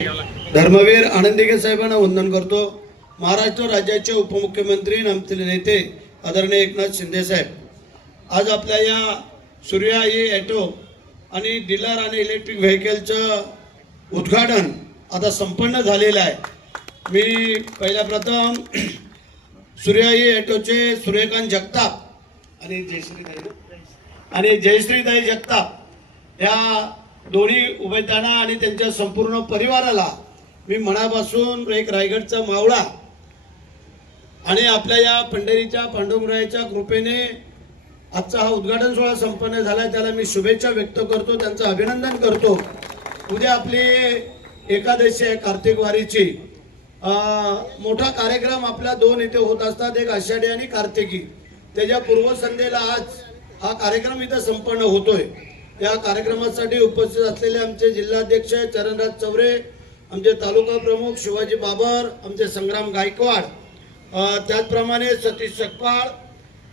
धर्मवीर आनंदिगे साहेबांना वंदन करतो. महाराष्ट्र राज्याचे उपमुख्यमंत्री आमचे नेते आदरणीय एकनाथ शिंदे साहेब. आज आपल्या या सूर्या ए ॲटो आणि डीलर आणि इलेक्ट्रिक व्हेकलचं उद्घाटन आता संपन्न झालेलं आहे. मी पहिल्या प्रथम सूर्या ए ॲटोचे सूर्यकांत जगताप आणि जयश्रीताई आणि जयश्रीताई जगताप या दोन्ही उभयतांना आणि त्यांच्या संपूर्ण परिवाराला मी मनापासून एक रायगडचा मावळा आणि आपल्या या पंढरीच्या पांडुरंगाच्या कृपेने आजचा हा उद्घाटन सोहळा संपन्न झाला. त्याला मी शुभेच्छा व्यक्त करतो त्यांचं अभिनंदन करतो. उद्या आपली एकादशी आहे कार्तिक वारीची. मोठा कार्यक्रम आपल्या दोन इथे होत असतात एक आषाढी आणि कार्तिकी. त्याच्या पूर्वसंध्येला आज हा कार्यक्रम इथं संपन्न होतोय. या कार्यक्रमासाठी उपस्थित असलेले आमचे जिल्हाध्यक्ष चरणराज चौरे आमचे तालुका प्रमुख शिवाजी बाबर आमचे संग्राम गायकवाड त्याचप्रमाणे सतीश सकपाळ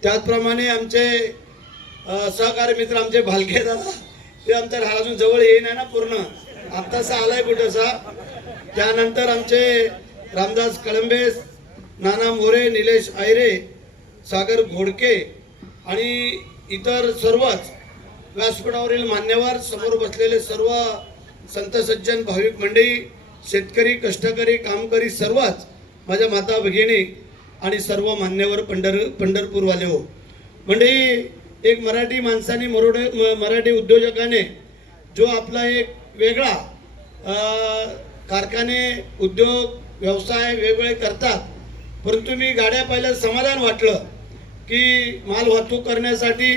त्याचप्रमाणे आमचे अ, सहकारी मित्र आमचे भालके दादा ते आमच्या अजून जवळ येईन ना पूर्ण. आत्तासा आलाय कुठंसा त्यानंतर आमचे रामदास कळंबे नाना मोरे निलेश आयरे सागर घोडके आणि इतर सर्वच व्यासपीठावरील मान्यवर समोर बसलेले सर्व संत सज्जन भाविक मंडळी शेतकरी कष्टकरी कामकरी सर्वच माझ्या माता भगिनी आणि सर्व मान्यवर पंढर पंढरपूरवाले हो. मंडळी एक मराठी माणसाने मरोडे म- मराठी उद्योजकाने जो आपला एक वेगळा कारखाने उद्योग व्यवसाय वेगवेगळे करतात परंतु मी गाड्या पाहिल्या समाधान वाटलं की माल वाहतूक करण्यासाठी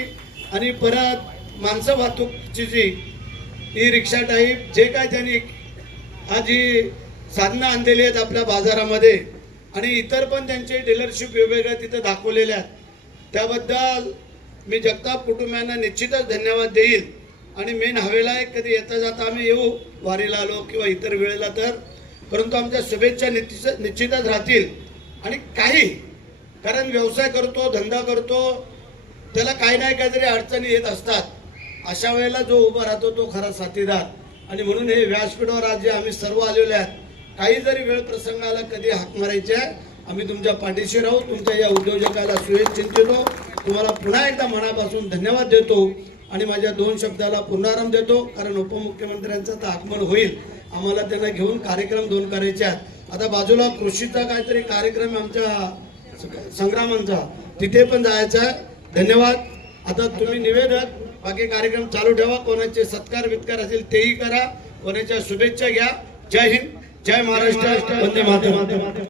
आणि परत माणसं वाहतूकची जी ई रिक्षा टाईप जे काय त्यांनी आज ही साधनं आणलेली आहेत आपल्या बाजारामध्ये आणि इतर पण त्यांचे डीलरशिप वेगवेगळ्या तिथं दाखवलेल्या आहेत. त्याबद्दल मी जगताप कुटुंबियांना निश्चितच धन्यवाद देईल. आणि मेन हवेला एक कधी येता जाता आम्ही येऊ वारीला आलो किंवा इतर वेळेला तर. परंतु आमच्या शुभेच्छा निश्चित निश्चितच राहतील. आणि काही कारण व्यवसाय करतो धंदा करतो त्याला काही नाही काहीतरी अडचणी येत असतात. अशा वेळेला जो उभा राहतो तो खरा साथीदार. आणि म्हणून हे व्यासपीठावर आज जे आम्ही सर्व आलेले आहेत काही जरी वेळ प्रसंग आला कधी हाक मारायची आहे आम्ही तुमच्या पाठीशी राहू तुमच्या या उद्योजकाला शुभेच्छिंतितो तुम्हाला पुन्हा एकदा मनापासून धन्यवाद देतो आणि माझ्या दोन शब्दाला पुनरारंभ देतो कारण उपमुख्यमंत्र्यांचं तर आगमन होईल. आम्हाला त्यांना घेऊन कार्यक्रम दोन करायचे आहेत. आता बाजूला कृषीचा काहीतरी कार्यक्रम आमच्या संग्रामांचा. तिथे पण जायचं आहे. धन्यवाद. आता तुम्ही निवेदक बाकी कार्यक्रम चालू ठेवा. कोणाचे सत्कार वित्कार असेल तेही करा. कोणाच्या शुभेच्छा घ्या. जय हिंद. जय महाराष्ट्र. वंदे मातरम.